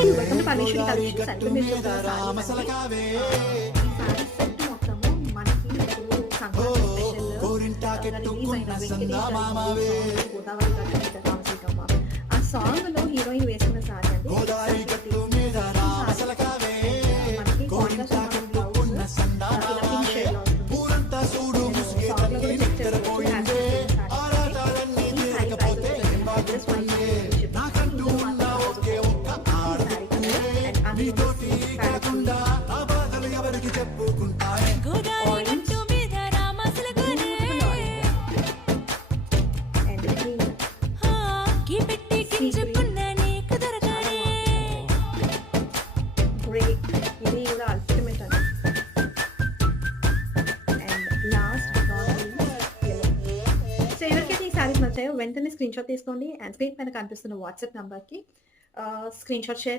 Welcome to permission collections అంటే మీరు చూస్తున్న సారీ ఈ సారీ సెట్ మొత్తము మనకి ఇప్పుడు సంక్రాంతి స్పెషల్ రిలీజ్ అయిన వెంకటేష్ గారి గోదావరి గట్టు రామసీతమ్మ ఆ సాంగ్ లో హీరోయిన్ వేసుకున్న సారీ అండి. మనకి కాంట్రాస్ట్ బ్లౌజ్ ఇలా పింక్ షేడ్ లో వస్తుంది. సాంగ్ లో కూడా చెక్ చేసుకోవచ్చు. ఇది కూడా అల్టిమేట్ అండి. అండ్ లాస్ట్ సో ఎవరికైతే ఈ సారీస్ నచ్చాయో వెంటనే స్క్రీన్ షాట్ తీసుకోండి అండ్ స్క్రీన్ పైన కనిపిస్తున్న వాట్సాప్ నెంబర్కి స్క్రీన్ షాట్ షేర్